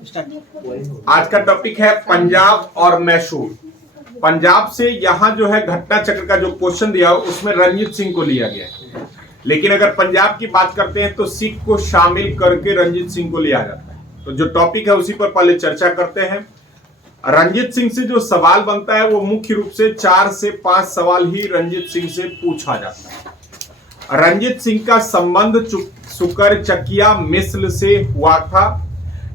आज का टॉपिक है पंजाब और मैसूर। पंजाब से यहाँ जो है घटना चक्र का जो क्वेश्चन दिया उसमें रंजीत सिंह को लिया गया है, लेकिन अगर पंजाब की बात करते हैं तो सिख को शामिल करके रंजीत सिंह को लिया जाता है। तो जो टॉपिक है उसी पर पहले चर्चा करते हैं। रंजीत सिंह से जो सवाल बनता है वो मुख्य रूप से 4 से 5 सवाल ही रंजीत सिंह से पूछा जाता है। रंजीत सिंह का संबंध सुकर चकिया मिस्र से हुआ था।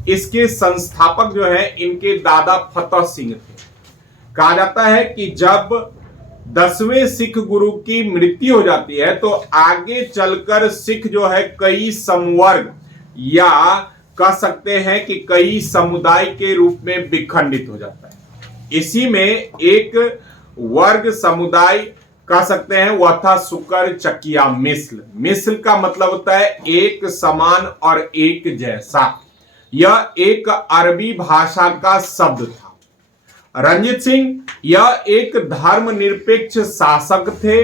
इसके संस्थापक जो है इनके दादा फतेह सिंह थे। कहा जाता है कि जब 10वें सिख गुरु की मृत्यु हो जाती है तो आगे चलकर सिख जो है कई समवर्ग या कह सकते हैं कि कई समुदाय के रूप में विखंडित हो जाता है। इसी में एक वर्ग समुदाय कह सकते हैं वह था सुकर चकिया मिस्र। मिस्र का मतलब होता है एक समान और एक जैसा। यह एक अरबी भाषा का शब्द था। रंजीत सिंह यह एक धर्मनिरपेक्ष शासक थे।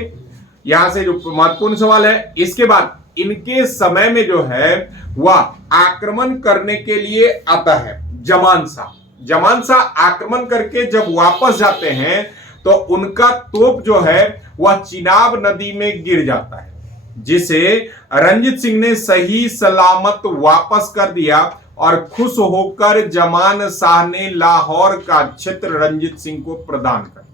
यहां से जो महत्वपूर्ण सवाल है, इसके बाद इनके समय में जो है वह आक्रमण करने के लिए आता है जमान शाह आक्रमण करके जब वापस जाते हैं तो उनका तोप जो है वह चिनाब नदी में गिर जाता है, जिसे रंजीत सिंह ने सही सलामत वापस कर दिया और खुश होकर जमान शाह ने लाहौर का क्षेत्र रंजीत सिंह को प्रदान कर दिया।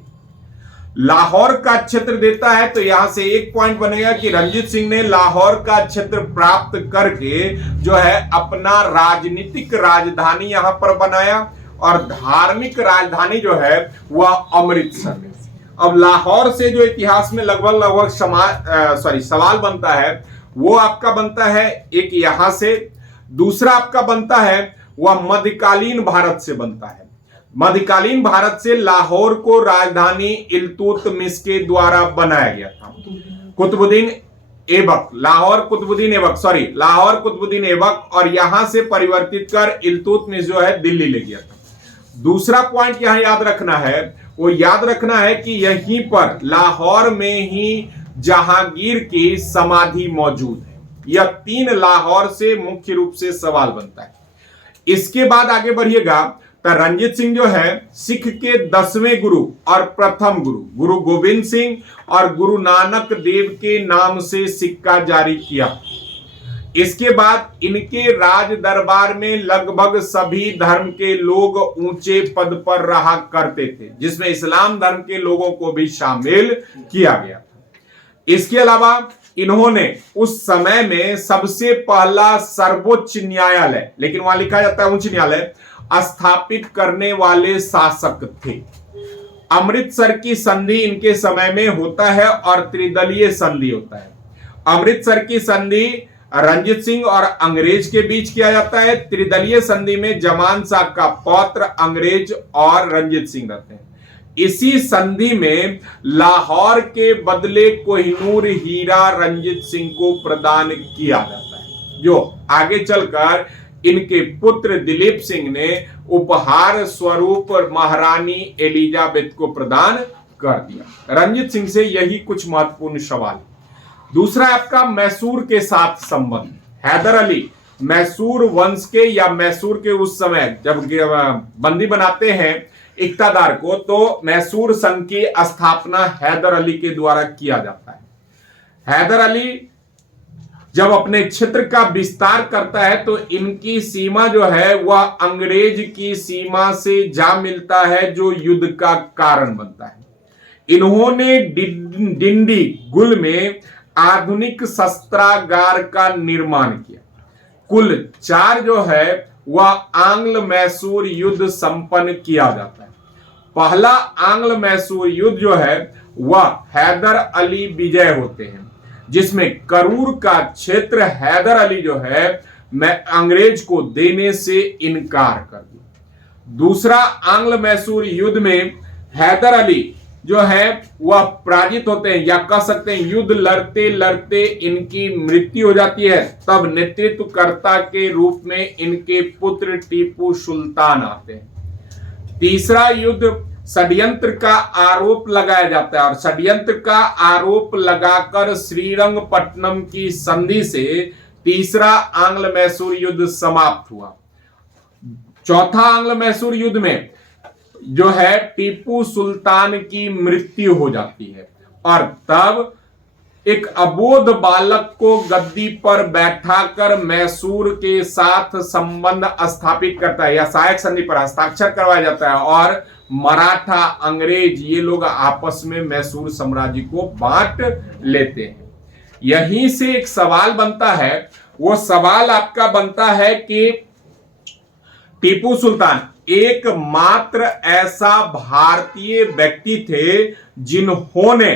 लाहौर का क्षेत्र देता है तो यहां से एक पॉइंट बनेगा कि रंजीत सिंह ने लाहौर का क्षेत्र प्राप्त करके जो है अपना राजनीतिक राजधानी यहां पर बनाया और धार्मिक राजधानी जो है वह अमृतसर। अब लाहौर से जो इतिहास में लगभग सवाल बनता है वो आपका बनता है एक यहां से, दूसरा आपका बनता है वह मध्यकालीन भारत से बनता है। मध्यकालीन भारत से लाहौर को राजधानी इल्तुतमिश के द्वारा बनाया गया था। लाहौर कुतुबुद्दीन ऐबक और यहां से परिवर्तित कर इल्तुतमिश जो है दिल्ली ले गया था। दूसरा पॉइंट यहां याद रखना है कि यहीं पर लाहौर में ही जहांगीर की समाधि मौजूद है। यह 3 लाहौर से मुख्य रूप से सवाल बनता है। इसके बाद आगे बढ़िएगा तो रंजीत सिंह जो है सिख के 10वें गुरु और प्रथम गुरु गोविंद सिंह और गुरु नानक देव के नाम से सिक्का जारी किया। इसके बाद इनके राज दरबार में लगभग सभी धर्म के लोग ऊंचे पद पर रहा करते थे, जिसमें इस्लाम धर्म के लोगों को भी शामिल किया गया था। इसके अलावा इन्होंने उस समय में सबसे पहला सर्वोच्च न्यायालय, लेकिन वहां लिखा जाता है उच्च न्यायालय, स्थापित करने वाले शासक थे। अमृतसर की संधि इनके समय में होता है और त्रिदलीय संधि होता है। अमृतसर की संधि रंजीत सिंह और अंग्रेज के बीच किया जाता है। त्रिदलीय संधि में जमान शाह का पौत्र अंग्रेज और रंजीत सिंह रहते हैं। इसी संधि में लाहौर के बदले कोहिनूर हीरा रंजीत सिंह को प्रदान किया जाता है, जो आगे चलकर इनके पुत्र दिलीप सिंह ने उपहार स्वरूप महारानी एलिजाबेथ को प्रदान कर दिया। रंजीत सिंह से यही कुछ महत्वपूर्ण सवाल। दूसरा आपका मैसूर के साथ संबंध। हैदर अली मैसूर वंश के या मैसूर के उस समय जब बंदी बनाते हैं इक्तादार को, तो मैसूर संघ की स्थापना हैदर अली के द्वारा किया जाता है। हैदर अली जब अपने क्षेत्र का विस्तार करता है तो इनकी सीमा जो है वह अंग्रेज की सीमा से जा मिलता है, जो युद्ध का कारण बनता है। इन्होंने डिंडी गुल में आधुनिक शस्त्रागार का निर्माण किया। कुल 4 जो है वह आंग्ल मैसूर युद्ध संपन्न किया जाता है। पहला आंग्ल मैसूर युद्ध जो है वह हैदर अली विजय होते हैं, जिसमें करूर का क्षेत्र हैदर अली जो है अंग्रेज को देने से इनकार कर दिया। दूसरा आंग्ल मैसूर युद्ध में हैदर अली जो है वह पराजित होते हैं, या कह सकते हैं युद्ध लड़ते लड़ते इनकी मृत्यु हो जाती है। तब नेतृत्वकर्ता के रूप में इनके पुत्र टीपू सुल्तान आते हैं। तीसरा युद्ध षड्यंत्र का आरोप लगाया जाता है और षड्यंत्र का आरोप लगाकर श्रीरंगपट्टनम की संधि से तीसरा आंग्ल मैसूर युद्ध समाप्त हुआ। चौथा आंग्ल मैसूर युद्ध में जो है टीपू सुल्तान की मृत्यु हो जाती है और तब एक अबोध बालक को गद्दी पर बैठाकर मैसूर के साथ संबंध स्थापित करता है या सहायक संधि पर हस्ताक्षर करवाया जाता है और मराठा, अंग्रेज ये लोग आपस में मैसूर साम्राज्य को बांट लेते हैं। यहीं से एक सवाल बनता है, वो सवाल आपका बनता है कि टीपू सुल्तान एकमात्र ऐसा भारतीय व्यक्ति थे जिन्होंने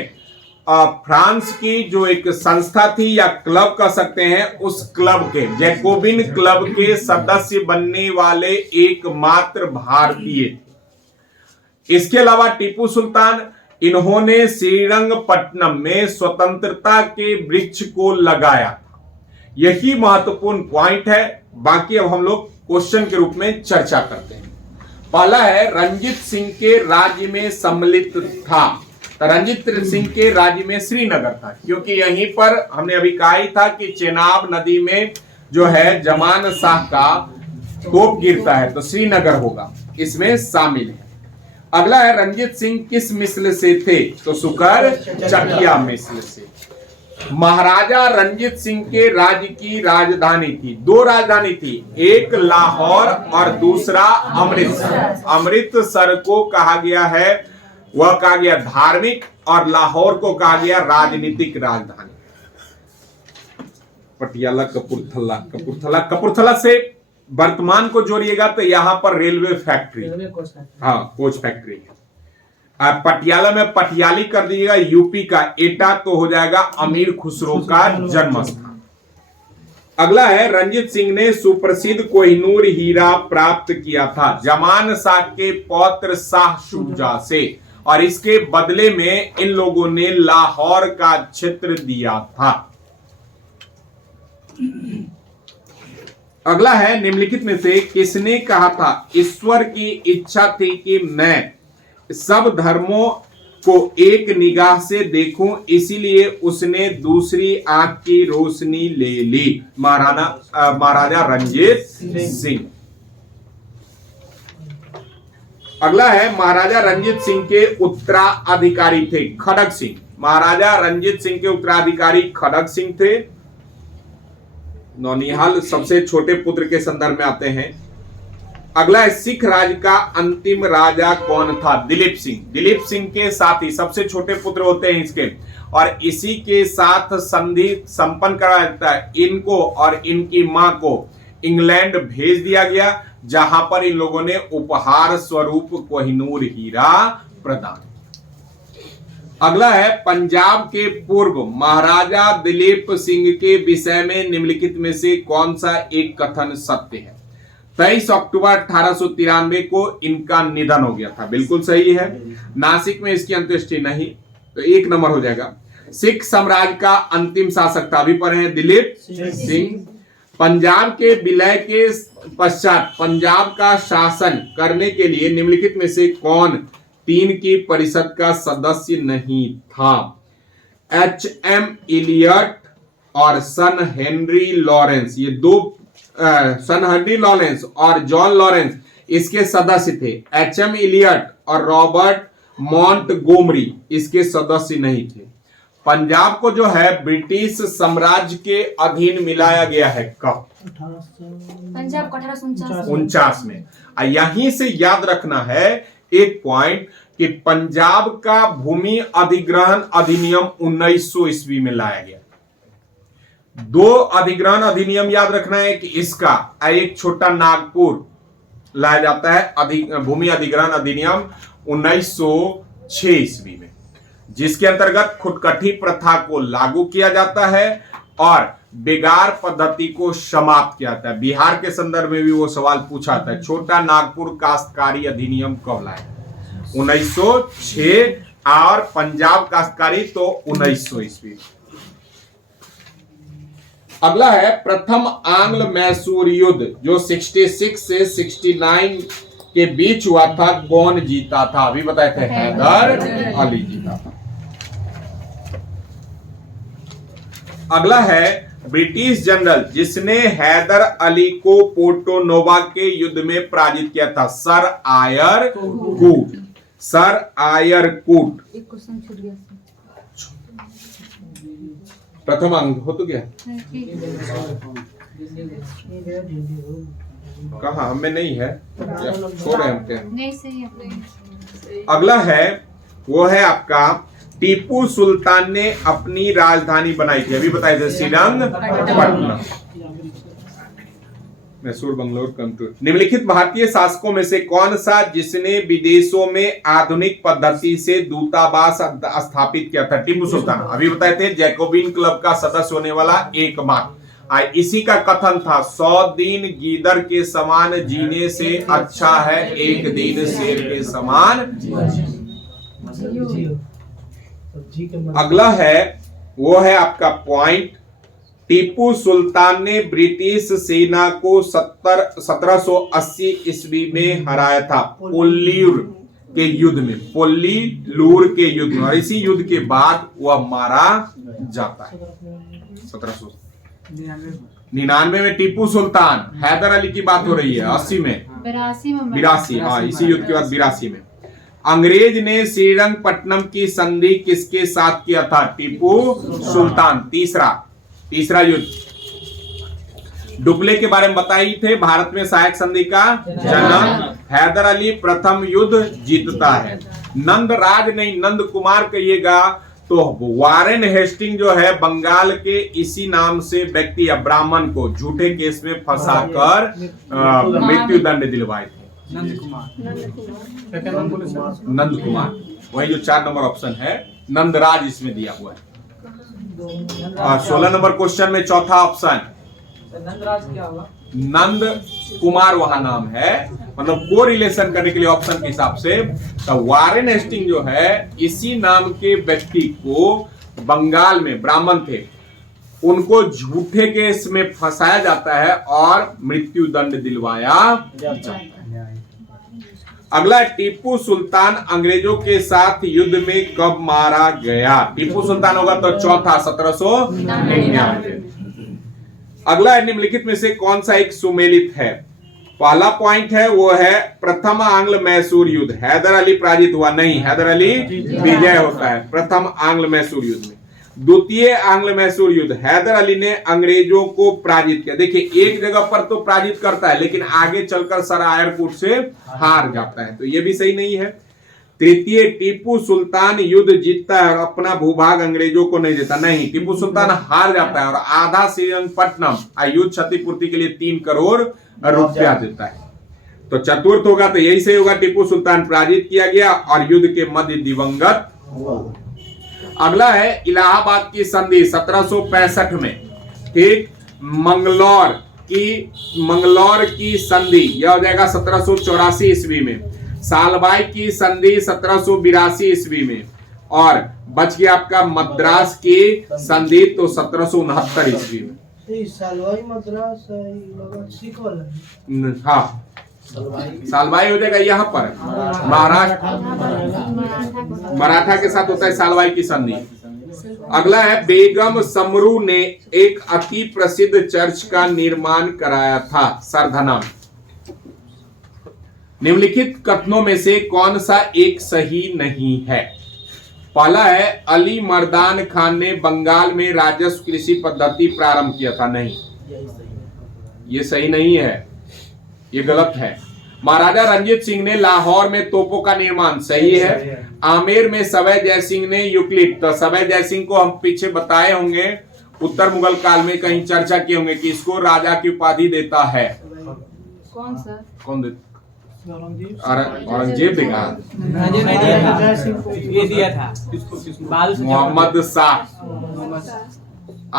फ्रांस की जो एक संस्था थी या क्लब कह सकते हैं, उस क्लब के जैकोबिन क्लब के सदस्य बनने वाले एकमात्र भारतीय थे। इसके अलावा टीपू सुल्तान इन्होंने श्रीरंगपट्टनम में स्वतंत्रता के वृक्ष को लगाया था। यही महत्वपूर्ण पॉइंट है। बाकी अब हम लोग क्वेश्चन के रूप में चर्चा करते हैं। पहला है रंजीत सिंह के राज्य में सम्मिलित था। तो रंजीत सिंह के राज्य में श्रीनगर था, क्योंकि यहीं पर हमने अभी कहा ही था कि चेनाब नदी में जो है जमान शाह का तोप गिरता है, तो श्रीनगर होगा, इसमें शामिल है। अगला है रंजीत सिंह किस मिस्र से थे? तो सुकर चकिया मिस्र से। महाराजा रंजीत सिंह के राज्य की राजधानी थी, दो राजधानी थी, एक लाहौर और दूसरा अमृतसर। अमृतसर को कहा गया है, वह कहा गया धार्मिक, और लाहौर को कहा गया राजनीतिक राजधानी। पटियाला कपूरथला से वर्तमान को जोड़िएगा तो यहां पर रेलवे फैक्ट्री, हाँ कोच फैक्ट्री है। पटियाला में पटियाली कर दीजिएगा, यूपी का एटा तो हो जाएगा अमीर खुसरो का जन्म स्थान। अगला है रंजीत सिंह ने सुप्रसिद्ध कोहिनूर हीरा प्राप्त किया था जमान शाह के पौत्र शाह शुजा से, और इसके बदले में इन लोगों ने लाहौर का क्षेत्र दिया था। अगला है निम्नलिखित में से किसने कहा था ईश्वर की इच्छा थी कि मैं सब धर्मों को एक निगाह से देखूं, इसीलिए उसने दूसरी आंख की रोशनी ले ली। महाराजा रंजीत सिंह। अगला है महाराजा रंजीत सिंह के उत्तराधिकारी थे खड़ग सिंह। महाराजा रंजीत सिंह के उत्तराधिकारी खड़ग सिंह थे। नौनिहाल सबसे छोटे पुत्र के संदर्भ में आते हैं। अगला है सिख राज का अंतिम राजा कौन था? दिलीप सिंह। दिलीप सिंह के साथ ही सबसे छोटे पुत्र होते हैं इसके, और इसी के साथ संधि संपन्न कराया जाता है। इनको और इनकी मां को इंग्लैंड भेज दिया गया, जहां पर इन लोगों ने उपहार स्वरूप कोहिनूर हीरा प्रदान। अगला है पंजाब के पूर्व महाराजा दिलीप सिंह के विषय में निम्नलिखित में से कौन सा एक कथन सत्य है? 23 अक्टूबर 1893 को इनका निधन हो गया था, बिल्कुल सही है। नासिक में इसकी अंत्येष्टि नहीं, तो 1 नंबर हो जाएगा। सिख साम्राज्य का अंतिम शासक था, अभी पढ़े हैं, दिलीप सिंह। पंजाब के विलय के पश्चात पंजाब का शासन करने के लिए निम्नलिखित में से कौन 3 की परिषद का सदस्य नहीं था? H.M. इलियट और सन हेनरी लॉरेंस, ये दो सन हेनरी लॉरेंस और जॉन लॉरेंस इसके सदस्य थे। H.M. इलियट और रॉबर्ट मॉन्टगोमरी इसके सदस्य नहीं थे। पंजाब को जो है ब्रिटिश साम्राज्य के अधीन मिलाया गया है कब? पंजाब को 1849 में। यहीं से याद रखना है एक पॉइंट कि पंजाब का भूमि अधिग्रहण अधिनियम 1900 ईस्वी में लाया गया। 2 अधिग्रहण अधिनियम याद रखना है कि इसका एक छोटा नागपुर लाया जाता है भूमि अधिग्रहण अधिनियम 1906 ईस्वी में, जिसके अंतर्गत खुदकठी प्रथा को लागू किया जाता है और बेगार पद्धति को समाप्त किया जाता है। बिहार के संदर्भ में भी वो सवाल पूछा था, छोटा नागपुर काश्तकारी अधिनियम कब लाया? 1906, और पंजाब काश्तकारी तो 1900 ईस्वी। अगला है प्रथम आंग्ल मैसूर युद्ध जो 66 से 69 के बीच हुआ था, कौन जीता था? अभी बताए थे, हैदर अली जीता था। अगला है ब्रिटिश जनरल जिसने हैदर अली को पोर्टो नोवा के युद्ध में पराजित किया था? सर आयर कूट। सर आयर कूट। एक क्वेश्चन छूट गया। प्रथम अंक हो तो गया। कहा हमें नहीं है, छोड़ रहे हम क्या? नहीं सही है। अगला है वो है आपका टीपू सुल्तान ने अपनी राजधानी बनाई थी, अभी बताए थे श्रीरंगपट्टनम। मैसूर बंगलोर कंट्रोल। निम्नलिखित भारतीय शासकों में से कौन सा जिसने विदेशों में आधुनिक पद्धति से दूतावास स्थापित किया था? टीपू सुल्तान। अभी बताए थे जैकोबिन क्लब का सदस्य होने वाला एकमात्र। इसी का कथन था 100 दिन गीदड़ के समान जीने से अच्छा है एक दिन शेर के समान। अगला है वो है आपका पॉइंट, टीपू सुल्तान ने ब्रिटिश सेना को 1780 ईस्वी में हराया था पोल्लीर के युद्ध में। पोल्लीलूर के युद्ध में, और इसी युद्ध के बाद वह मारा जाता है। 1799 में टीपू सुल्तान, हैदर अली की बात हो रही है 80 में, 82, हाँ इसी युद्ध के बाद 82 में। अंग्रेज ने श्रीरंगपट्टनम की संधि किसके साथ किया था? टीपू सुल्तान। तीसरा युद्ध। डुप्ले के बारे में बताई थे, भारत में सहायक संधि का जन्म। हैदर अली प्रथम युद्ध जीतता है। नंदराज नहीं नंद कुमार कहिएगा तो वारेन हेस्टिंग जो है बंगाल के इसी नाम से व्यक्ति या ब्राह्मण को झूठे केस में फंसाकर मृत्यु दंड दिलवाए थे। नंद कुमार, वही जो 4 नंबर ऑप्शन है नंदराज इसमें दिया हुआ है। और 16 नंबर क्वेश्चन में चौथा ऑप्शन नंदराज क्या होगा? नंद कुमार वहां नाम है, मतलब को रिलेशन करने के लिए ऑप्शन के हिसाब से। तो वारेन हेस्टिंग जो है इसी नाम के व्यक्ति को बंगाल में ब्राह्मण थे, उनको झूठे केस में फंसाया जाता है और मृत्यु दंड दिलवाया जाता है। अगला, टीपू सुल्तान अंग्रेजों के साथ युद्ध में कब मारा गया? टीपू सुल्तान होगा तो चौथा 1799। अगला, निम्नलिखित में से कौन सा एक सुमेलित है? पहला पॉइंट है वो है प्रथम आंग्ल मैसूर युद्ध। हैदर अली पराजित हुआ नहीं, हैदर अली विजय होता है प्रथम आंग्ल मैसूर युद्ध में। द्वितीय आंग्ल मैसूर युद्ध, हैदर अली ने अंग्रेजों को पराजित किया। देखिए एक जगह पर तो पराजित करता है लेकिन आगे चलकर सर आयरकूट से हार जाता है, तो ये भी सही नहीं है। तृतीय, टीपू सुल्तान युद्ध जीतता है और अपना भूभाग अंग्रेजों को नहीं देता। नहीं, टीपू सुल्तान हार जाता है और आधा श्रीरंगपट्टनम युद्ध क्षतिपूर्ति के लिए 3 करोड़ रुपया देता है। तो चतुर्थ होगा तो यही सही होगा, टीपू सुल्तान पराजित किया गया और युद्ध के मध्य दिवंगत। अगला है इलाहाबाद की संधि 1765 में, ठीक। मंगलौर की संधि यह हो जाएगा 1784 ईस्वी में। सालबाई की संधि 1782 ईस्वी में, और बच गया आपका मद्रास की संधि तो 1769 ईस्वी में। सालबाई मद्रास हाँ, सालबाई हो जाएगा यहाँ पर महाराष्ट्र, मराठा के साथ होता है सालबाई की संधि। अगला है, बेगम समरू ने एक अति प्रसिद्ध चर्च का निर्माण कराया था, सरधना। निम्नलिखित कथनों में से कौन सा एक सही नहीं है? पहला है, अली मर्दान खान ने बंगाल में राजस्व कृषि पद्धति प्रारंभ किया था। नहीं, ये सही नहीं है, ये गलत है। महाराजा रंजीत सिंह ने लाहौर में तोपों का निर्माण, सही है। आमेर में सवै जयसिंह ने यूक्लिड, तो सवै जयसिंह को हम पीछे बताए होंगे, उत्तर मुगल काल में कहीं चर्चा किए होंगे कि इसको राजा की उपाधि देता है। कौन सा? कौन देता? औरंगजेब देगा, ये दिया था मोहम्मद शाह।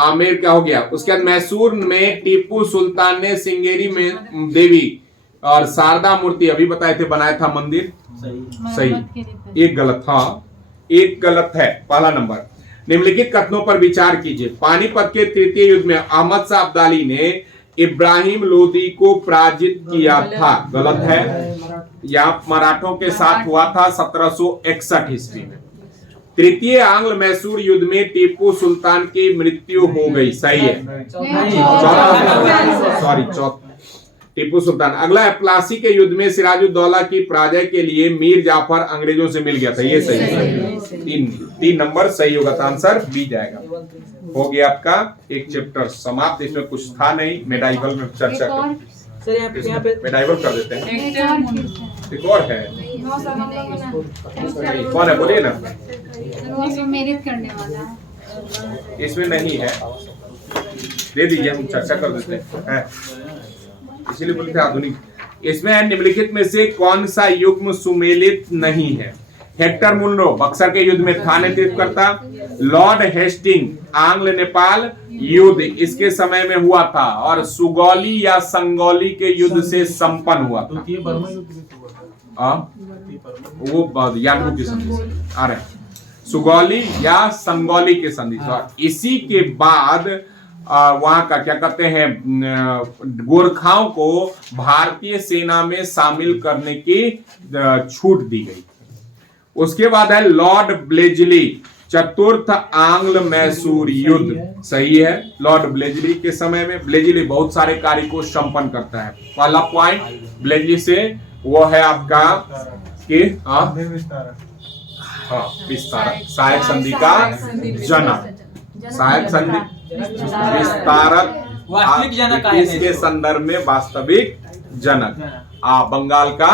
आमेर क्या हो गया? उसके बाद मैसूर में टीपू सुल्तान ने सिंगेरी में देवी और शारदा मूर्ति, अभी बताए थे, बनाया था मंदिर। सही, एक गलत, हाँ एक गलत है, पहला नंबर। निम्नलिखित कथनों पर विचार कीजिए। पानीपत के तृतीय युद्ध में अहमद शाह अब्दाली ने इब्राहिम लोदी को पराजित किया था, गलत है। यह मराठों के साथ हुआ था 1761 ईस्वी में। तृतीय आंग्ल मैसूर युद्ध में टीपू सुल्तान की मृत्यु हो गई। सही है। सॉरी, टीपू सुल्तान। अगला है, प्लासी के युद्ध में सिराजुद्दौला की पराजय के लिए मीर जाफर अंग्रेजों से मिल गया था। ये सही है। तीन नंबर सही होगा, तो आंसर बी जाएगा। हो गया आपका एक चैप्टर समाप्त। इसमें कुछ था नहीं, मेडाइवल में चर्चा कर, सर यहाँ पे मेडाइवल कर देते हैं। एक और है, कौन है बोलिए ना। मेरिट करने वाला है। इसमें नहीं है, दे दीजिए, हम चर्चा कर देते हैं। इसीलिए बोलते हैं आधुनिक। इसमें निम्नलिखित में से कौन सा युग्म सुमेलित नहीं है? हेक्टर मुनरो बक्सर के युद्ध में था नेतृत्वकर्ता। लॉर्ड हेस्टिंग आंग्ल नेपाल युद्ध इसके समय में हुआ था और सुगौली या संगौली के युद्ध से संपन्न हुआ था। वो यादव की संधि आ रहे हैं, सुगौली या संगौली के संधि। इसी के बाद वहां का क्या कहते हैं, गोरखाओं को भारतीय सेना में शामिल करने की छूट दी गई। उसके बाद है लॉर्ड ब्लेजली, चतुर्थ आंग्ल मैसूर युद्ध। सही है। लॉर्ड ब्लेजली के समय में ब्लेजली बहुत सारे कार्य को संपन्न करता है। पहला पॉइंट ब्लेजली से वो है आपका कि विस्तारक, सहायक संधि का जनक, सहायक संधि विस्तारक, वास्तविक जनक आए हैं। इसके संदर्भ में वास्तविक जनक। बंगाल का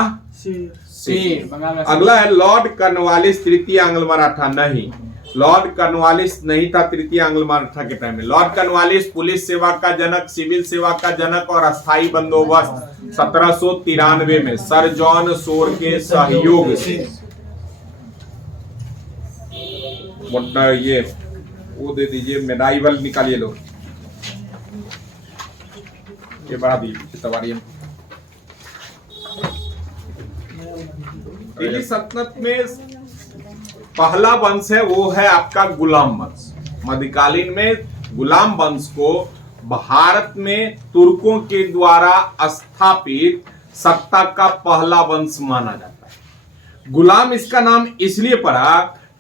अगला है लॉर्ड कर्नवालिस तृतीय आंग्ल मराठा। नहीं, लॉर्ड कर्नवालिस नहीं था तृतीय आंग्ल मराठा के टाइम में। लॉर्ड कर्नवालिस पुलिस सेवा का जनक, सिविल सेवा का जनक और अस्थायी बंदोबस्त 1793 में सर जॉन सोर के सहयोग से। ये वो दे दीजिए, मेडाइवल निकालिए लोग, ये बढ़ा दीजिए सवारी। दिल्ली सल्तनत में पहला वंश है वो है आपका गुलाम वंश। मध्यकालीन में गुलाम वंश को भारत में तुर्कों के द्वारा स्थापित सत्ता का पहला वंश माना जाता है। गुलाम इसका नाम इसलिए पड़ा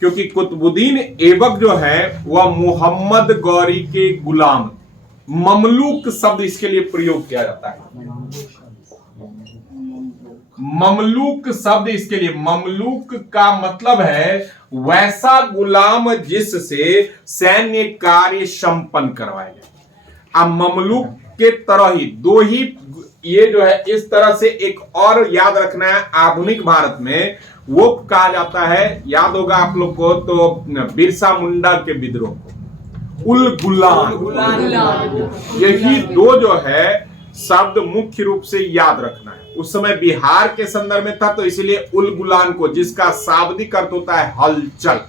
क्योंकि कुतुबुद्दीन ऐबक जो है वह मोहम्मद गौरी के गुलाम। ममलूक शब्द इसके लिए प्रयोग किया जाता है। ममलूक शब्द इसके लिए, ममलूक का मतलब है वैसा गुलाम जिससे सैन्य कार्य संपन्न करवाया जाए। अब ममलूक के तरह ही दो ही ये जो है इस तरह से एक और याद रखना है। आधुनिक भारत में वो कहा जाता है, याद होगा आप लोग को, तो बिरसा मुंडा के विद्रोह को उल गुलान। यही दो जो है शब्द मुख्य रूप से याद रखना है। उस समय बिहार के संदर्भ में था, तो इसीलिए उल गुलान को, जिसका शाब्दिक अर्थ होता है हलचल,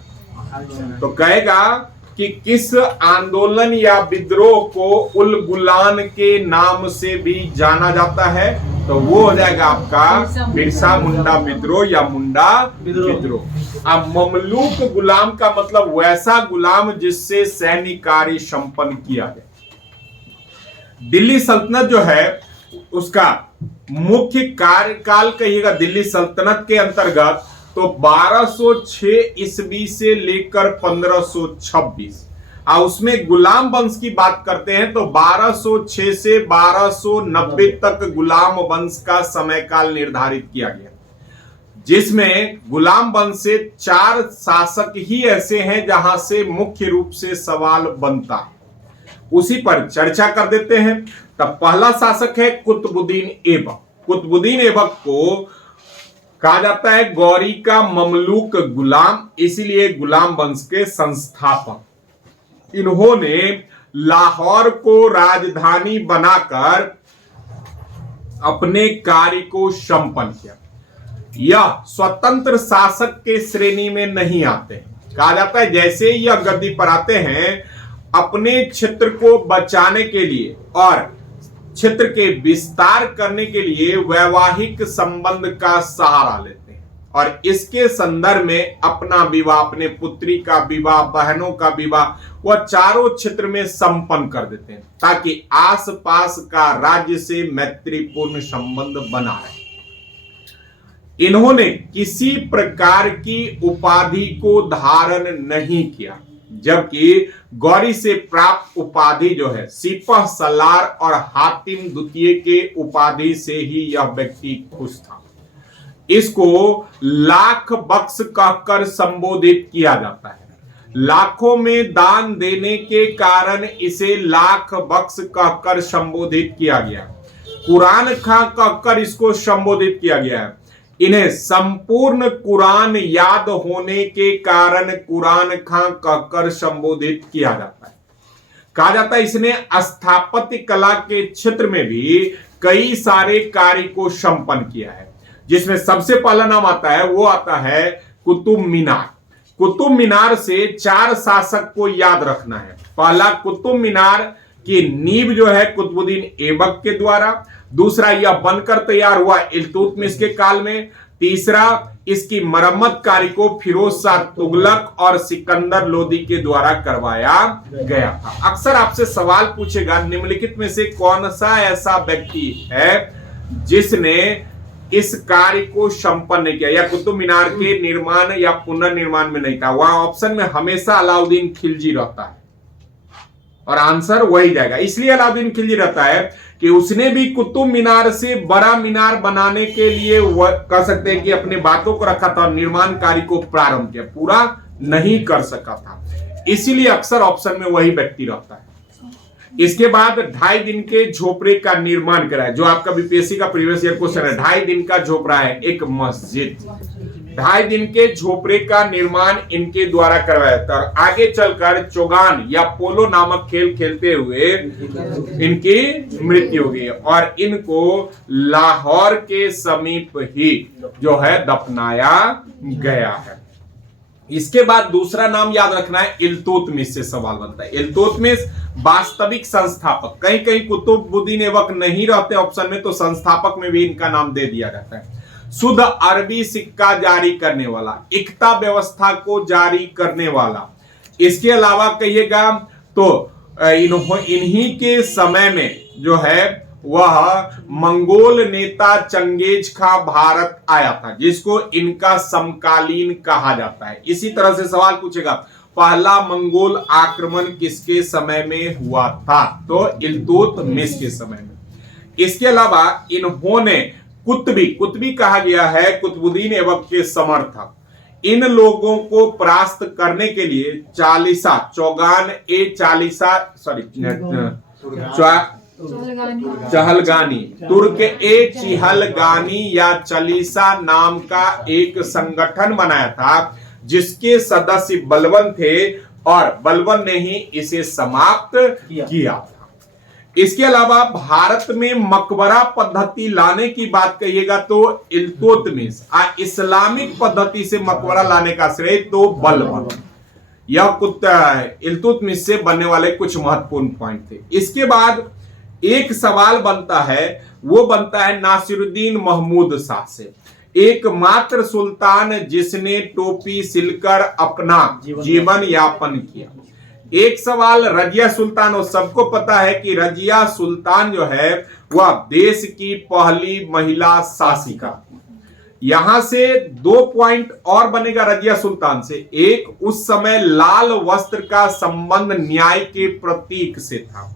तो कहेगा कि किस आंदोलन या विद्रोह को उल गुलान के नाम से भी जाना जाता है, तो वो हो जाएगा आपका बिरसा मुंडा विद्रोह या मुंडा विद्रोह। अब ममलूक गुलाम का मतलब वैसा गुलाम जिससे सैन्य कार्य संपन्न किया जाए। दिल्ली सल्तनत जो है उसका मुख्य कार्यकाल कहिएगा दिल्ली सल्तनत के अंतर्गत, तो 1206 ईस्वी से लेकर 1526। और उसमें गुलाम वंश की बात करते हैं तो 1206 से 1290 तक गुलाम वंश का समय काल निर्धारित किया गया, जिसमें गुलाम वंश से 4 शासक ही ऐसे हैं जहां से मुख्य रूप से सवाल बनता है। उसी पर चर्चा कर देते हैं। तब पहला शासक है कुतुबुद्दीन ऐबक। कुतुबुद्दीन ऐबक को कहा जाता है गौरी का ममलूक गुलाम, इसीलिए गुलाम वंश के संस्थापक। इन्होंने लाहौर को राजधानी बनाकर अपने कार्य को संपन्न किया। यह स्वतंत्र शासक के श्रेणी में नहीं आते। कहा जाता है जैसे ही यह गद्दी पर आते हैं, अपने क्षेत्र को बचाने के लिए और क्षेत्र के विस्तार करने के लिए वैवाहिक संबंध का सहारा लेते हैं और इसके संदर्भ में अपना विवाह, अपने पुत्री का विवाह, बहनों का विवाह, वह चारों क्षेत्र में संपन्न कर देते हैं ताकि आसपास का राज्य से मैत्रीपूर्ण संबंध बना रहे। इन्होंने किसी प्रकार की उपाधि को धारण नहीं किया, जबकि गौरी से प्राप्त उपाधि जो है सिपह सलार और हातिम द्वितीय के उपाधि से ही यह व्यक्ति खुश था। इसको लाख बख्श कहकर संबोधित किया जाता है। लाखों में दान देने के कारण इसे लाख बख्श कहकर संबोधित किया गया। कुरान खां कहकर इसको संबोधित किया गया है। इन्हें संपूर्ण कुरान याद होने के कारण कुरान खां कहकर संबोधित किया जाता है। कहा जाता है इसने स्थापत्य कला के क्षेत्र में भी कई सारे कार्य को संपन्न किया है, जिसमें सबसे पहला नाम आता है वो आता है कुतुब मीनार। कुतुब मीनार से 4 शासक को याद रखना है। पहला, कुतुब मीनार की नींव जो है कुतुबुद्दीन ऐबक के द्वारा। दूसरा, यह बनकर तैयार हुआ इल्तुतमिश के काल में। तीसरा, इसकी मरम्मत कार्य को फिरोज शाह तुगलक और सिकंदर लोदी के द्वारा करवाया गया था। अक्सर आपसे सवाल पूछेगा, निम्नलिखित में से कौन सा ऐसा व्यक्ति है जिसने इस कार्य को संपन्न किया या कुतुब मीनार के निर्माण या पुनर्निर्माण में नहीं था? वहां ऑप्शन में हमेशा अलाउद्दीन खिलजी रहता है और आंसर वही जाएगा। इसलिए अलाउद्दीन खिलजी रहता है कि उसने भी कुतुब मीनार से बड़ा मीनार बनाने के लिए कह सकते हैं कि अपने बातों को रखा था और निर्माण कार्य को प्रारंभ किया, पूरा नहीं कर सका था। इसीलिए अक्सर ऑप्शन में वही व्यक्ति रहता है। इसके बाद 2.5 दिन के झोपड़े का निर्माण कराया, जो आपका बीपीएससी का प्रीवियस ईयर क्वेश्चन है। 2.5 दिन का झोपड़ा है एक मस्जिद। 2.5 दिन के झोपड़े का निर्माण इनके द्वारा करवाया था और आगे चलकर चौगान या पोलो नामक खेल खेलते हुए इनकी मृत्यु हो गई और इनको लाहौर के समीप ही जो है दफनाया गया है। इसके बाद दूसरा नाम याद रखना है, इल्तुतमिश से सवाल बनता है। इल्तुतमिश वास्तविक संस्थापक, कहीं कहीं कुतुबुद्दीन ऐबक नहीं रहते ऑप्शन में तो संस्थापक में भी इनका नाम दे दिया जाता है। शुद्ध अरबी सिक्का जारी करने वाला, इक्ता व्यवस्था को जारी करने वाला। इसके अलावा कहिएगा तो इन्हीं के समय में जो है वह मंगोल नेता चंगेज खां भारत आया था, जिसको इनका समकालीन कहा जाता है। इसी तरह से सवाल पूछेगा, पहला मंगोल आक्रमण किसके समय में हुआ था? तो इल्तुतमिश के समय में। इसके अलावा इन्होंने कुतुबी कहा गया है कुतुबुद्दीन ऐबक के समर्थक। इन लोगों को परास्त करने के लिए चहलगानी तुर्क ए चिहलगानी या चालीसा नाम का एक संगठन बनाया था, जिसके सदस्य बलबन थे और बलबन ने ही इसे समाप्त किया था। इसके अलावा भारत में मकबरा पद्धति लाने की बात कहिएगा तो इल्तुतमिश, इस्लामिक पद्धति से मकबरा लाने का श्रेय तो बलबन। यह इल्तुतमिश से बनने वाले कुछ महत्वपूर्ण पॉइंट थे। इसके बाद एक सवाल बनता है, वो बनता है नासिरुद्दीन महमूद शाह से, एकमात्र सुल्तान जिसने टोपी सिलकर अपना जीवन यापन किया। एक सवाल रजिया सुल्तान, और सबको पता है कि रजिया सुल्तान जो है वह देश की पहली महिला शासिका। यहां से 2 पॉइंट और बनेगा रजिया सुल्तान से। एक, उस समय लाल वस्त्र का संबंध न्याय के प्रतीक से था।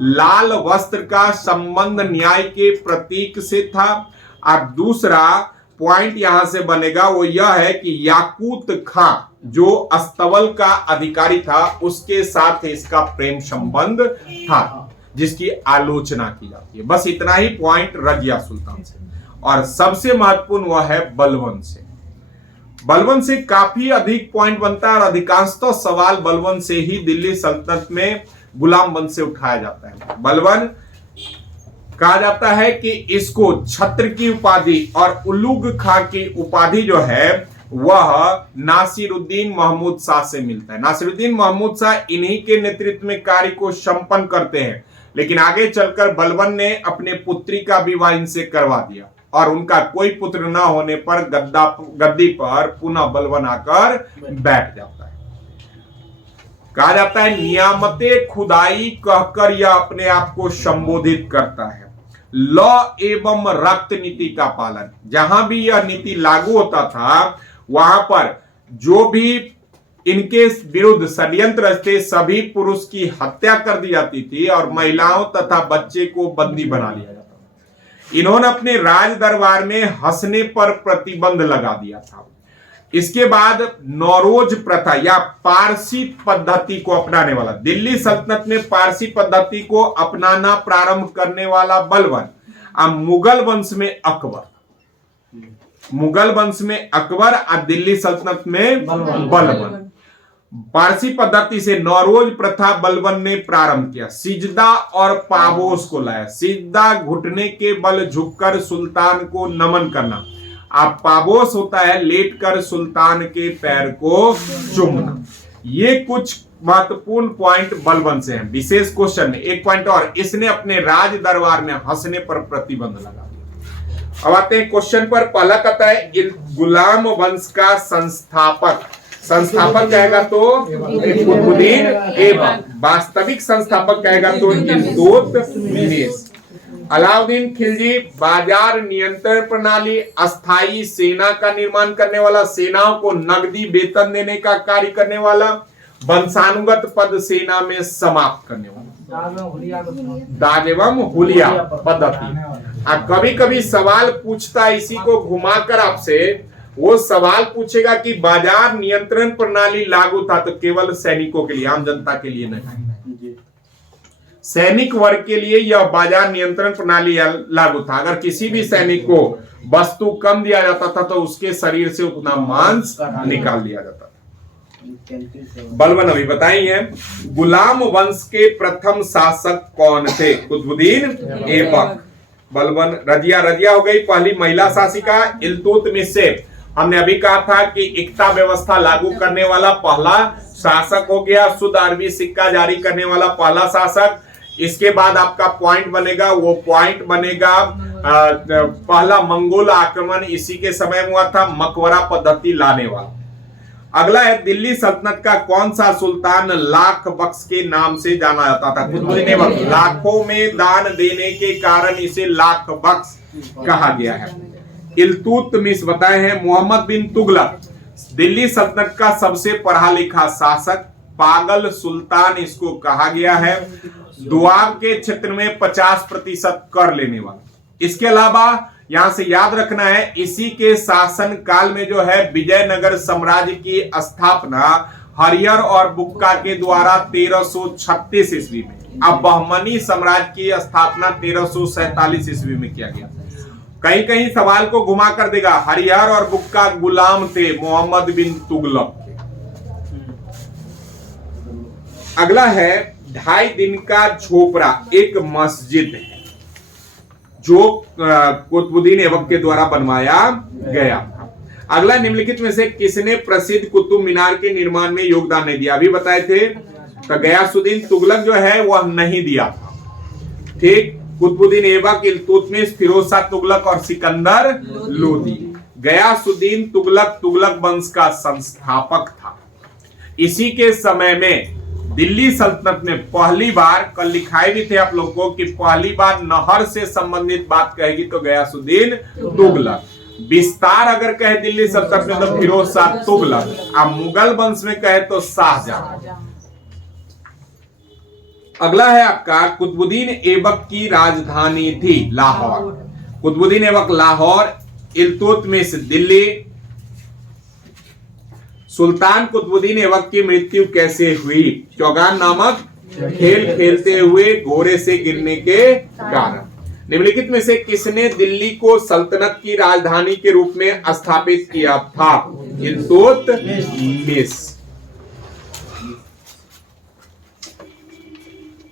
लाल वस्त्र का संबंध न्याय के प्रतीक से था। अब दूसरा पॉइंट यहां से बनेगा वो यह है कि याकूत खां जो अस्तबल का अधिकारी था उसके साथ इसका प्रेम संबंध था, जिसकी आलोचना की जाती है। बस इतना ही पॉइंट रजिया सुल्तान से। और सबसे महत्वपूर्ण वह है बलबन से। बलबन से काफी अधिक पॉइंट बनता है और अधिकांशतः सवाल बलबन से ही दिल्ली सल्तनत में गुलाम बंद से उठाया जाता है। बलबन कहा जाता है कि इसको छत्र की उपाधि और उलुग खां की उपाधि जो है वह नासिरुद्दीन महमूद शाह से मिलता है। नासिरुद्दीन महमूद शाह इन्हीं के नेतृत्व में कार्य को संपन्न करते हैं, लेकिन आगे चलकर बलबन ने अपने पुत्री का विवाह इनसे करवा दिया और उनका कोई पुत्र न होने पर गद्दी पर पुनः बलबन आकर बैठ जाता है। कहा जाता है नियामते खुदाई कहकर यह अपने आप को संबोधित करता है। लॉ एवं रक्त नीति का पालन। जहां भी यह नीति लागू होता था वहां पर जो भी इनके विरुद्ध षड्यंत्र रचते सभी पुरुष की हत्या कर दी जाती थी और महिलाओं तथा बच्चे को बंदी बना लिया जाता था। इन्होंने अपने राज दरबार में हंसने पर प्रतिबंध लगा दिया था। इसके बाद नौरोज प्रथा या पारसी पद्धति को अपनाने वाला, दिल्ली सल्तनत में पारसी पद्धति को अपनाना प्रारंभ करने वाला बलबन अब मुगल वंश में अकबर, मुगल वंश में अकबर और दिल्ली सल्तनत में बलबन। पारसी पद्धति से नौरोज प्रथा बलबन ने प्रारंभ किया। सिजदा और पाबोस को लाया। सिजदा घुटने के बल झुककर सुल्तान को नमन करना, अब पाबोस होता है लेटकर सुल्तान के पैर को चूमना। ये कुछ महत्वपूर्ण पॉइंट बलबन से हैं। विशेष क्वेश्चन, एक पॉइंट और, इसने अपने राज दरबार में हंसने पर प्रतिबंध लगा दिया। अब आते हैं क्वेश्चन पर। पहला कहता है गुलाम वंश का संस्थापक, संस्थापक कहेगा तो कुतुबुद्दीन ऐबक, वास्तविक संस्थापक कहेगा तो इल्तुतमिश। अलाउद्दीन खिलजी बाजार नियंत्रण प्रणाली, अस्थाई सेना का निर्माण करने वाला, सेनाओं को नकदी वेतन देने का कार्य करने वाला, वंशानुगत पद सेना में समाप्त करने वाला, दाज एवं हुलिया पद्धति। कभी कभी सवाल पूछता है इसी को घुमाकर आपसे, वो सवाल पूछेगा कि बाजार नियंत्रण प्रणाली लागू था तो केवल सैनिकों के लिए, आम जनता के लिए नहीं, सैनिक वर्ग के लिए यह बाजार नियंत्रण प्रणाली लागू था। अगर किसी भी सैनिक को वस्तु कम दिया जाता था तो उसके शरीर से उतना मांस निकाल दिया जाता था। बलबन अभी बताई है। गुलाम वंश के प्रथम शासक कौन थे? कुतुबुद्दीन ऐबक। बलबन रजिया हो गई पहली महिला शासिका। इल्तुतमिश से हमने अभी कहा था कि इक्ता व्यवस्था लागू करने वाला पहला शासक हो गया, शुद्ध अरबी सिक्का जारी करने वाला पहला शासक। इसके बाद आपका पॉइंट बनेगा, वो पॉइंट बनेगा पहला मंगोल आक्रमण इसी के समय में हुआ था, मकबरा पद्धति लाने वाला। अगला है दिल्ली सल्तनत का कौन सा सुल्तान लाख बख्श के नाम से जाना जाता था? कुतुबुद्दीन ऐबक। लाखों में दान देने के कारण इसे लाख बख्श कहा गया है। इल्तुतमिश बताए हैं मोहम्मद बिन तुगलक, दिल्ली सल्तनत का सबसे पढ़ा लिखा शासक, पागल सुल्तान इसको कहा गया है। दुआब के क्षेत्र में 50% कर लेने वाला। इसके अलावा यहां से याद रखना है इसी के शासन काल में जो है विजयनगर साम्राज्य की स्थापना हरिहर और बुक्का के द्वारा 1336 ईस्वी में, अब बहमनी साम्राज्य की स्थापना 1347 ईस्वी में किया गया। कहीं कहीं सवाल को घुमा कर देगा, हरिहर और बुक्का गुलाम थे मोहम्मद बिन तुगलक के। अगला है 2.5 दिन का झोपड़ा, एक मस्जिद है जो कुतुबुद्दीन ऐबक के द्वारा बनवाया गया था। अगला निम्नलिखित में से किसने प्रसिद्ध कुतुब मीनार के निर्माण में योगदान नहीं दिया? अभी बताए थे तो गयासुद्दीन तुगलक जो है वह नहीं दिया था। ठीक, कुतुबुद्दीन ऐबक, इल्तुतमिश, फिरोज शाह तुगलक और सिकंदर लोदी। गयासुद्दीन तुगलक तुगलक वंश का संस्थापक था। इसी के समय में दिल्ली सल्तनत में पहली बार, कल लिखाए भी थे आप लोगों को कि पहली बार नहर से संबंधित बात कहेगी तो गयासुद्दीन तुगलक। विस्तार अगर कहे दिल्ली सल्तनत में तो फिरोज शाह तुगलक। अब मुगल वंश में कहे तो शाहजहां। अगला है आपका कुतुबुद्दीन ऐबक की राजधानी थी लाहौर। कुतुबुद्दीन ऐबक लाहौर, इल्तुतमिश दिल्ली। सुल्तान कुतुबुद्दीन ऐबक की मृत्यु कैसे हुई? चौगान नामक खेल खेलते हुए घोड़े से गिरने के कारण। निम्नलिखित में से किसने दिल्ली को सल्तनत की राजधानी के रूप में स्थापित किया था? इल्तुतमिश।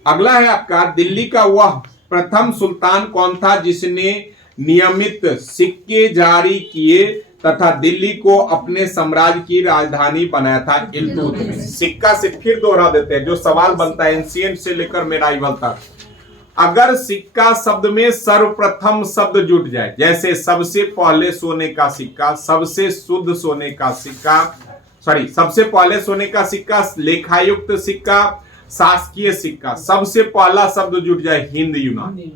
अगला है आपका दिल्ली का वह प्रथम सुल्तान कौन था जिसने नियमित सिक्के जारी किए तथा दिल्ली को अपने साम्राज्य की राजधानी बनाया था? इल्तुतमिश। सिक्का से फिर दोहरा देते हैं जो सवाल बनता है एंशिएंट से लेकर मेडाइवल तक। अगर सिक्का शब्द में सर्वप्रथम शब्द जुट जाए, जैसे सबसे पहले सोने का सिक्का, सबसे शुद्ध सोने का सिक्का, सबसे पहले सोने का सिक्का, लेखायुक्त सिक्का, शासकीय सिक्का, सबसे पहला शब्द जुट जाए हिंद यूनानी।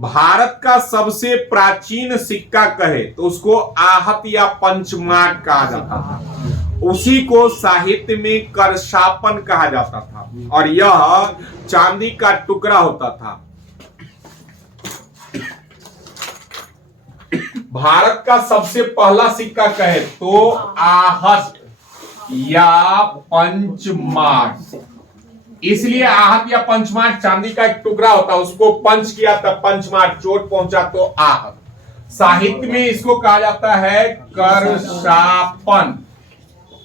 भारत का सबसे प्राचीन सिक्का कहे तो उसको आहत या पंचमार्क कहा जाता था। उसी को साहित्य में करशापन कहा जाता था और यह चांदी का टुकड़ा होता था। भारत का सबसे पहला सिक्का कहे तो आहत या पंचमार्क, इसलिए आहत या पंचमार्क चांदी का एक टुकड़ा होता है, उसको पंच किया तब पंचमार्क, चोट पहुंचा तो आहत। साहित्य में इसको कहा जाता है करशापन।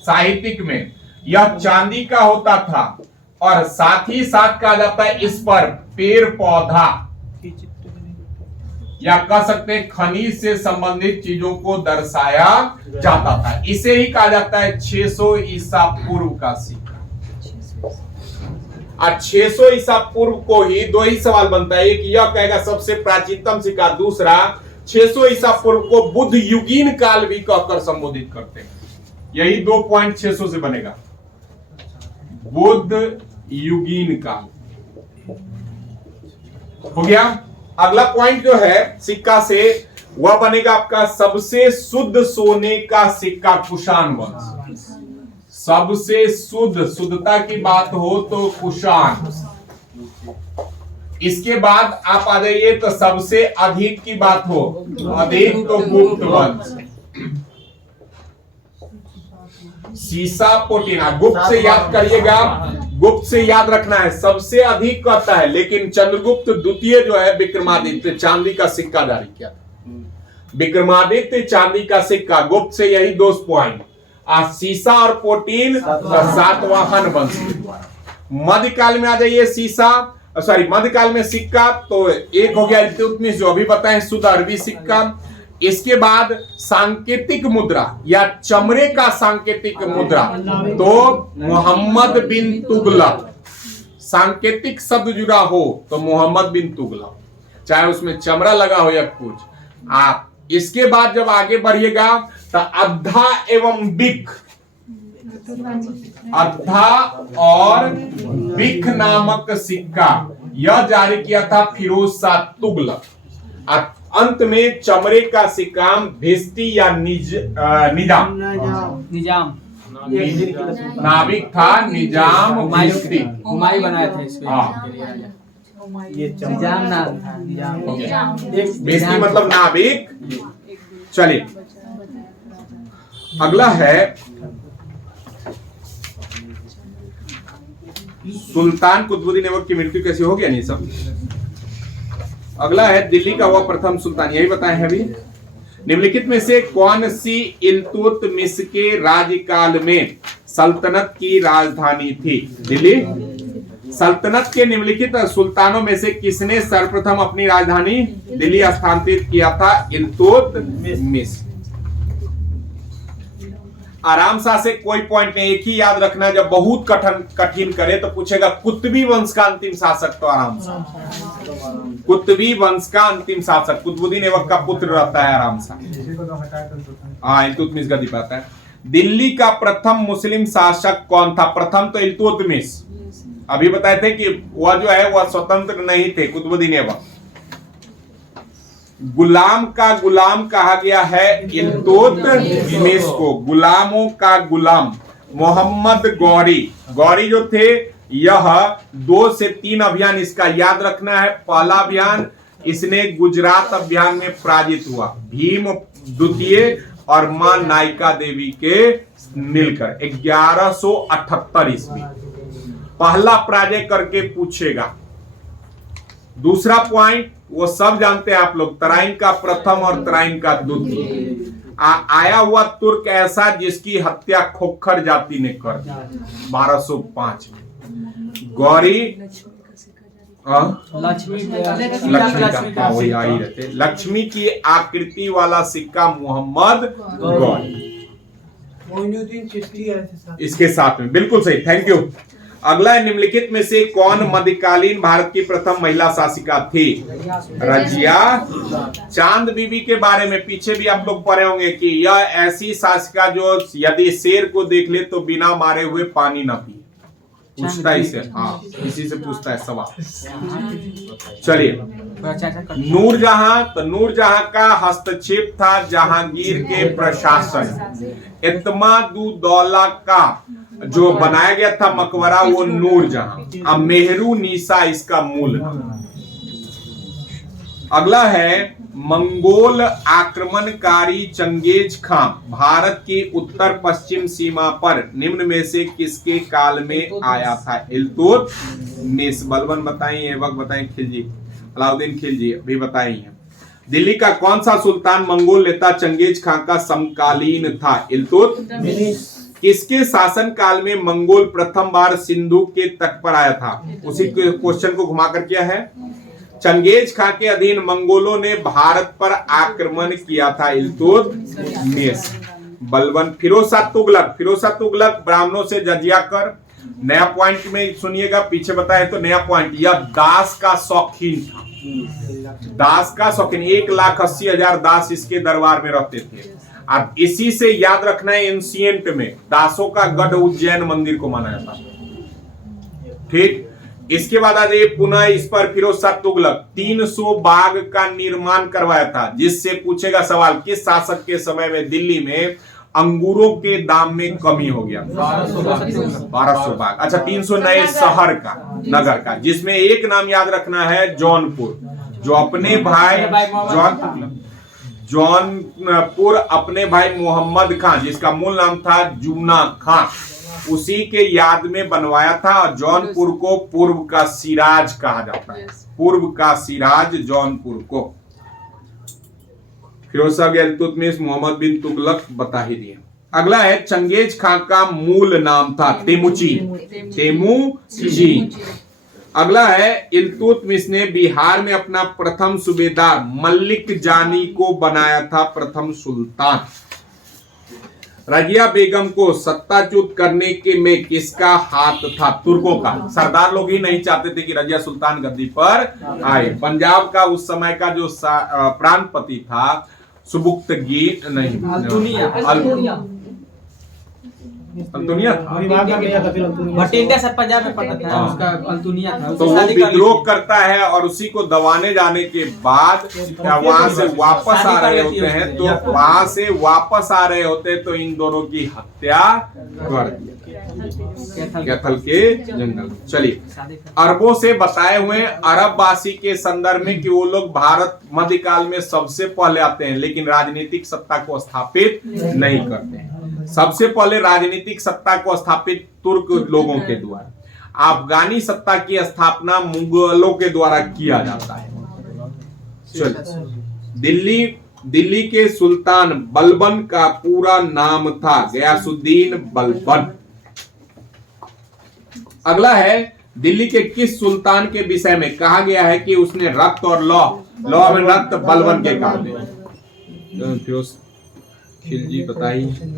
साहित्यिक में यह चांदी का होता था और साथ ही साथ कहा जाता है इस पर पेड़ पौधा या कह सकते हैं खनिज से संबंधित चीजों को दर्शाया जाता था। इसे ही कहा जाता है 600 ईसा पूर्व का सिक्का। और 600 ईसा पूर्व को ही दो ही सवाल बनता है, एक यह कहेगा सबसे प्राचीनतम सिक्का, दूसरा 600 ईसा पूर्व को बुद्ध युगीन काल भी कहकर संबोधित करते हैं। यही 2 पॉइंट 600 से बनेगा, बुद्ध युगीन काल। हो गया। अगला पॉइंट जो है सिक्का से वह बनेगा आपका सबसे शुद्ध सोने का सिक्का कुषाण वंश। सबसे शुद्धता की बात हो तो कुषाण। इसके बाद आप आ जाइए तो सबसे अधिक की बात हो, अधिक तो गुप्त वंश। सीसा पोटिना, गुप्त से याद करिएगा, गुप्त से याद रखना है, सबसे अधिक कहता है, लेकिन चंद्रगुप्त द्वितीय जो है विक्रमादित्य चांदी का सिक्का जारी किया था। विक्रमादित्य चांदी का सिक्का, गुप्त से यही 2 पॉइंट। सीसा और पोटीन सातवाहन वंश के द्वारा। मध्यकाल में आ जाइए मध्यकाल में सिक्का तो एक हो गया इल्तुतमिश जो अभी बताएं, शुद्ध अरबी सिक्का। इसके बाद सांकेतिक मुद्रा या चमड़े का सांकेतिक मुद्रा तो मोहम्मद बिन तुगलक। सांकेतिक शब्द जुड़ा हो तो मोहम्मद बिन तुगलक, चाहे उसमें चमड़ा लगा हो या कुछ। आप इसके बाद जब आगे बढ़िएगा तो अद्धा एवं बिक, अद्धा और बिक नामक सिक्का यह जारी किया था फिरोज शाह तुगलक। अंत में चमड़े का सिक्का भिस्ती या निजाम नाविक था, निजाम भिस्ती हुमायूं बनाया था इसको। ये निजाम नाम था, निजाम भिस्ती मतलब नाविक। चलिए अगला है सुल्तान कुतुबुद्दीन ऐबक की मृत्यु कैसे हो गया नहीं सब। अगला है दिल्ली का वह प्रथम सुल्तान, यही बताए हैं अभी। निम्नलिखित में से कौन सी इल्तुतमिश के राज्यकाल में सल्तनत की राजधानी थी? दिल्ली। सल्तनत के निम्नलिखित सुल्तानों में से किसने सर्वप्रथम अपनी राजधानी दिल्ली स्थानांतरित किया था? इल्तुतमिश। आराम से कोई पॉइंट नहीं, एक ही याद रखना, जब बहुत कठिन करे तो पूछेगा कुतुबी वंश का अंतिम शासक, तो आराम से कुतुबी वंश का अंतिम शासक कुतुबुद्दीन ऐबक का पुत्र रहता है, आराम से। हाँ, इल्तुतमिश गद्दी पाता है। दिल्ली का प्रथम मुस्लिम शासक कौन था? प्रथम तो इल्तुतमिश, अभी बताए थे कि वह जो है वह स्वतंत्र नहीं थे, कुतुबुद्दीन ऐबक। गुलाम का गुलाम कहा गया है इल्तुतमिश को, गुलामों का गुलाम। मोहम्मद गौरी, गौरी जो थे यह 2 से 3 अभियान इसका याद रखना है। पहला अभियान इसने गुजरात अभियान में पराजित हुआ, भीम द्वितीय और मां नायिका देवी के मिलकर 1178 ईस्वी। पहला पराजय करके पूछेगा। दूसरा पॉइंट वो सब जानते हैं आप लोग, तराइन का प्रथम और तराइन का द्वितीय। आया हुआ तुर्क ऐसा जिसकी हत्या खोखर जाति ने कर दी 1205 में। गौरी लक्ष्मी की आकृति वाला सिक्का मोहम्मद गौरी, इसके साथ में बिल्कुल सही, थैंक यू। अगला है निम्नलिखित में से कौन मध्यकालीन भारत की प्रथम महिला शासिका थी? रजिया चांद बीबी के बारे में पीछे भी आप लोग पढ़े होंगे कि यह ऐसी शासिका जो यदि शेर को देख ले तो बिना मारे हुए पानी ना पिए। पूछता है इससे, हाँ इसी से पूछता है सवाल। चलिए, नूरजहां, तो नूरजहां का हस्तक्षेप था जहांगीर के प्रशासन। इत्मादुद्दौला का जो बनाया गया था मकबरा वो नूरजहां। अब मेहरू नीसा इसका मूल नाम। अगला है मंगोल आक्रमणकारी चंगेज खां भारत की उत्तर पश्चिम सीमा पर निम्न में से किसके काल में आया था? इल्तुतमिश। बलबन बताइए, ऐबक बताइए, खिलजी, अलाउद्दीन खिलजी भी बताइए। दिल्ली का कौन सा सुल्तान मंगोल नेता चंगेज खां का समकालीन था? इल्तुतमिश। किसके शासन काल में मंगोल प्रथम बार सिंधु के तट पर आया था? उसी क्वेश्चन को घुमाकर किया है। चंगेज खां के अधीन मंगोलों ने भारत पर आक्रमण किया था। इल्तुतमिश। बलबन फिरोज शाह तुगलक। फिरोज शाह तुगलक ब्राह्मणों से जजिया कर, नया पॉइंट में सुनिएगा, पीछे बताए तो नया पॉइंट, यह दास का शौकीन था। दास का शौकीन, 1,80,000 दास इसके दरबार में रहते थे। अब इसी से याद रखना है, एंशिएंट में दासों का गढ़ उज्जैन मंदिर को माना जाता है। ठीक, इसके बाद आ जाइए पुनः इस पर फिरोज शाह तुगलक 300 बाग का निर्माण करवाया था, जिससे पूछेगा सवाल किस शासक के समय में दिल्ली में अंगूरों के दाम में कमी हो गया? 1200 बाग। अच्छा, 300 नए शहर का, नगर का, जिसमें एक नाम याद रखना है जौनपुर, जो अपने भाई जौनपुर अपने भाई मोहम्मद खां, जिसका मूल नाम था जूना खां, उसी के याद में बनवाया था। और जौनपुर को पूर्व का सिराज कहा जाता है। पूर्व का सिराज जौनपुर को। फिरोज शाह इल्तुतमिश, मोहम्मद बिन तुगलक बता ही दिए। अगला है चंगेज खां का मूल नाम था तेमुची। तेमुची। अगला है इल्तुतमिश ने बिहार में अपना प्रथम सूबेदार मल्लिक जानी को बनाया था प्रथम सुल्तान। रजिया बेगम को सत्ताच्युत करने के में किसका हाथ था? तुर्कों का। सरदार लोग ही नहीं चाहते थे कि रजिया सुल्तान गद्दी पर आए। पंजाब का उस समय का जो प्रांतपति था सुबुक्तगीर नहीं, अल्तुनिया भटिंडा सब पंजाब में पड़ता था, उसका अल्तुनिया था। तो वो विद्रोह करता है और उसी को दबाने जाने के बाद वहां से वापस आ रहे होते हैं, तो वहां से वापस आ रहे होते तो इन दोनों की हत्या कर दी कैथल के जंगल। चलिए, अरबों से बताए हुए अरबवासी के संदर्भ में कि वो लोग भारत मध्यकाल में सबसे पहले आते हैं, लेकिन राजनीतिक सत्ता को स्थापित नहीं करते हैं। सबसे पहले राजनीतिक सत्ता को स्थापित तुर्क लोगों के द्वारा, अफगानी सत्ता की स्थापना मुगलों के द्वारा किया जाता है। चलिए, दिल्ली के सुल्तान बलबन का पूरा नाम था गयासुद्दीन बलबन। अगला है दिल्ली के किस सुल्तान के विषय में कहा गया है कि उसने रक्त और लौ में रक्त बलबन के कारण? फिरोज खिलजी बताइए।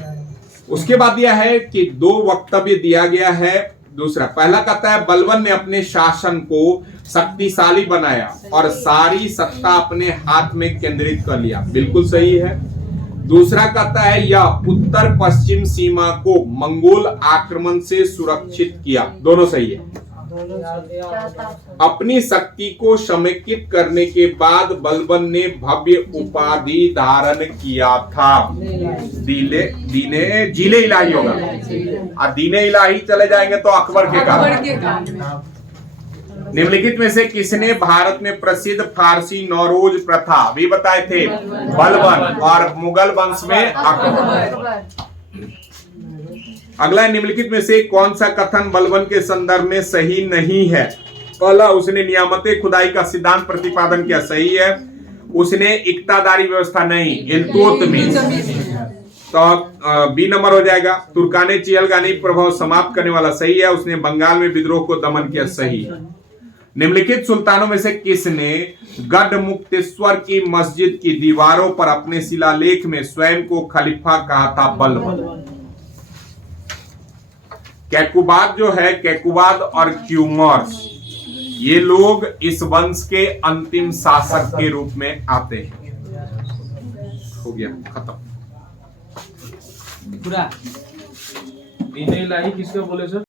उसके बाद दिया है कि 2 वक्तव्य दिया गया है। दूसरा, पहला कहता है बलबन ने अपने शासन को शक्तिशाली बनाया और सारी सत्ता अपने हाथ में केंद्रित कर लिया। बिल्कुल सही है। दूसरा कहता है यह उत्तर पश्चिम सीमा को मंगोल आक्रमण से सुरक्षित किया। दोनों सही है। अपनी शक्ति को समेकित करने के बाद बलबन ने भव्य उपाधि धारण किया था। जीले इलाही होगा, और दीने इलाही चले जाएंगे तो अकबर के कारण। निम्नलिखित में से किसने भारत में प्रसिद्ध फारसी नौरोज प्रथा भी बताए थे? बलबन। और मुगल वंश में अकबर। अगला, निम्नलिखित में से कौन सा कथन बलबन के संदर्भ में सही नहीं है? पहला, उसने नियामते खुदाई का सिद्धांत प्रतिपादन किया, सही है। उसने इक्तादारी व्यवस्था नहीं, इल्तुतमिश, तो बी नंबर हो जाएगा। तुर्काने चियलगानी प्रभाव समाप्त करने वाला, सही है। उसने बंगाल में विद्रोह को दमन किया, सही है। निम्नलिखित सुल्तानों में से किसने गढ़मुक्तेश्वर की मस्जिद की दीवारों पर अपने शिलालेख में स्वयं को खलीफा कहा था? बलबन। कैकुबाद जो है, कैकुबाद और क्यूमर्स, ये लोग इस वंश के अंतिम शासक के रूप में आते हैं। हो गया, खत्म पूरा। दीने इलाही किसको बोले सर?